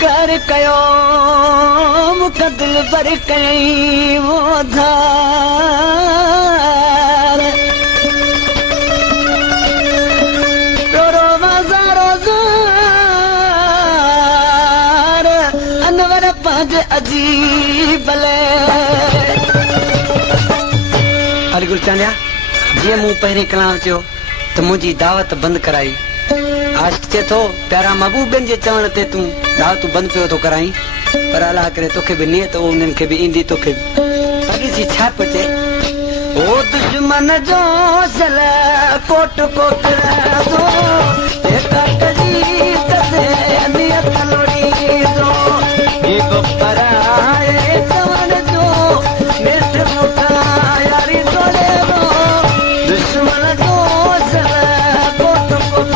कर कयो मुकदल पर कई वो धार तोरो मज़ारो ज़ार अनवर पांच अजीब ले हरि गुरु चांडिया जीअं मूं पहिरीं कलाम चयो त मुंहिंजी दावत बंदि कराई आज चे थो प्यारा महबूबनि जे चवण ते तूं दावत बंदि पियो थो कराई पर अलाह करे तोखे बि नियत उन्हनि खे बि ईंदी तोखे ॾिसी छा पियो चए ओ दुश्मन जो सल कोट कोट नियत लोड़ी दो पराए चवण जो नेठ मुठा यारी तोड़े दो दुश्मन जो सल coat coat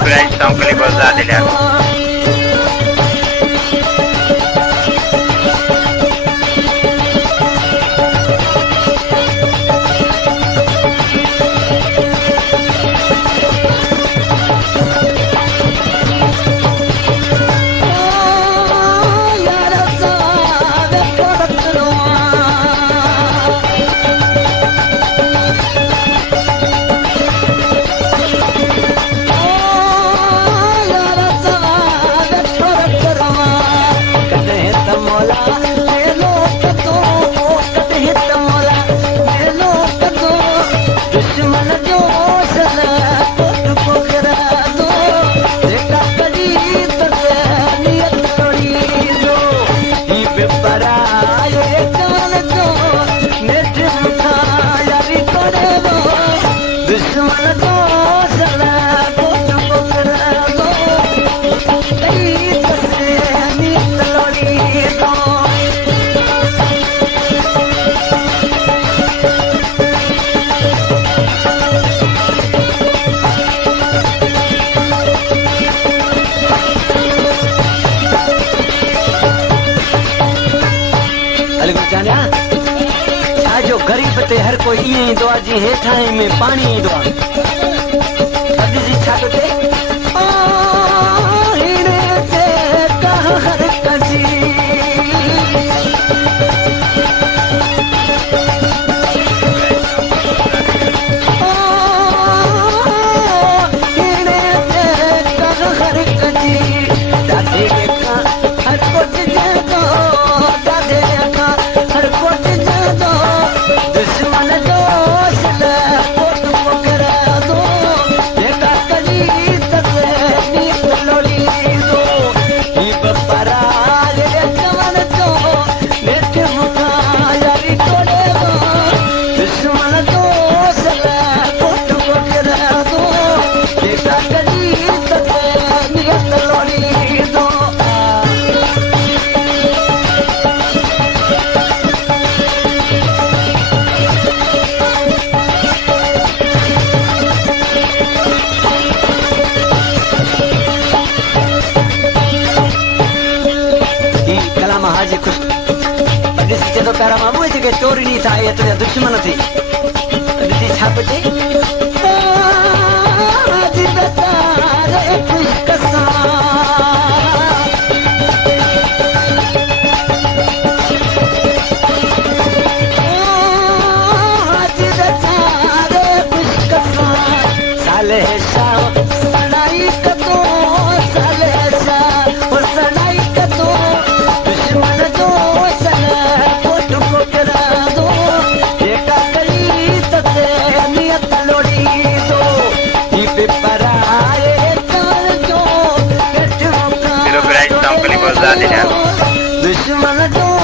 Grande São Paulo gozado, ele गरीब ते हर कोई ईअं ईंदो आहे जीअं हेठां में पाणी ईंदो आहे ॾिसी छा थो चए प्यारा मामू जेके चोरी नहीं था ये तुझे दुश्मन थी ॾिसी छा पियो चए साले शाह सनाई कतो साले शाह ख़ुदा ॾिना दुश्मन जो